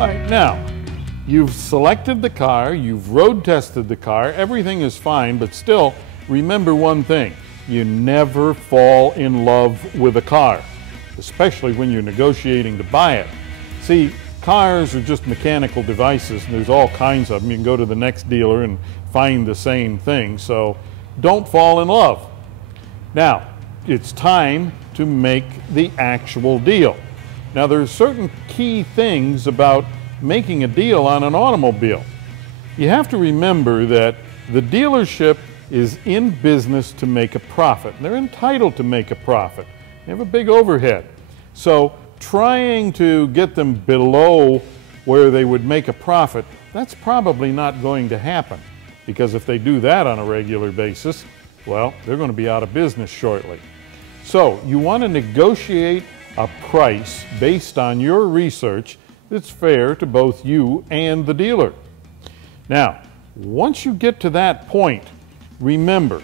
All right, now, you've selected the car, you've road tested the car, everything is fine, but still, remember one thing. You never fall in love with a car, especially when you're negotiating to buy it. See, cars are just mechanical devices, and there's all kinds of them. You can go to the next dealer and find the same thing, so don't fall in love. Now, it's time to make the actual deal. Now, there are certain key things about making a deal on an automobile. You have to remember that the dealership is in business to make a profit. They're entitled to make a profit. They have a big overhead. So trying to get them below where they would make a profit, that's probably not going to happen, because if they do that on a regular basis, well, they're going to be out of business shortly. So you want to negotiate a price based on your research that's fair to both you and the dealer. Now, once you get to that point, remember,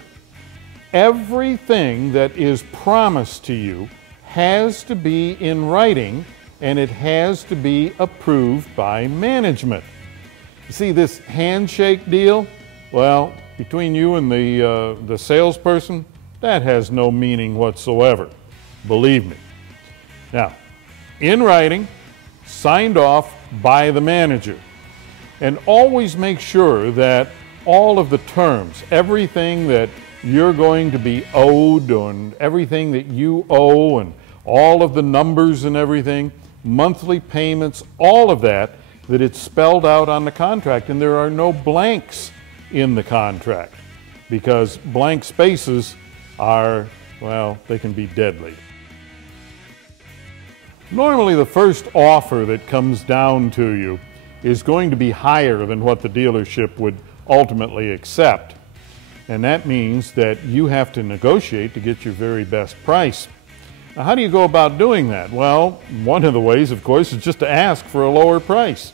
everything that is promised to you has to be in writing, and it has to be approved by management. You see, this handshake deal, well, between you and the salesperson, that has no meaning whatsoever, believe me. Now, in writing, signed off by the manager. And always make sure that all of the terms, everything that you're going to be owed and everything that you owe and all of the numbers and everything, monthly payments, all of that, that it's spelled out on the contract, and there are no blanks in the contract, because blank spaces are, well, they can be deadly. Normally the first offer that comes down to you is going to be higher than what the dealership would ultimately accept. And that means that you have to negotiate to get your very best price. Now, how do you go about doing that? Well, one of the ways, of course, is just to ask for a lower price.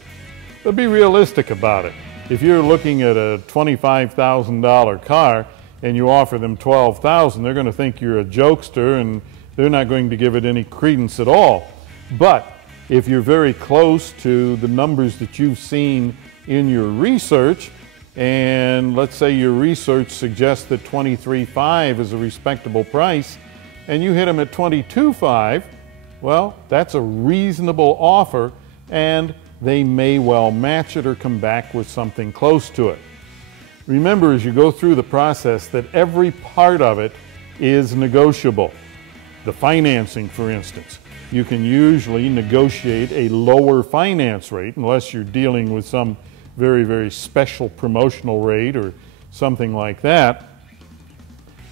But be realistic about it. If you're looking at a $25,000 car and you offer them $12,000, they're going to think you're a jokester and they're not going to give it any credence at all. But if you're very close to the numbers that you've seen in your research, and let's say your research suggests that $23,500 is a respectable price, and you hit them at $22,500, well, that's a reasonable offer, and they may well match it or come back with something close to it. Remember, as you go through the process, that every part of it is negotiable. The financing, for instance. You can usually negotiate a lower finance rate, unless you're dealing with some very, very special promotional rate or something like that.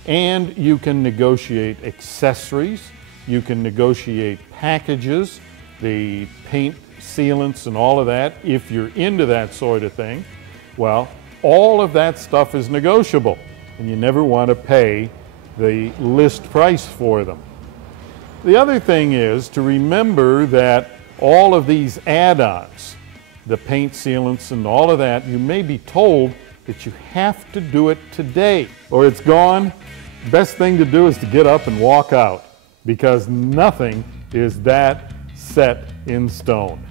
And you can negotiate accessories, you can negotiate packages, the paint, sealants, and all of that. If you're into that sort of thing, well, all of that stuff is negotiable, and you never want to pay the list price for them. The other thing is to remember that all of these add-ons, the paint sealants and all of that, you may be told that you have to do it today or it's gone. Best thing to do is to get up and walk out, because nothing is that set in stone.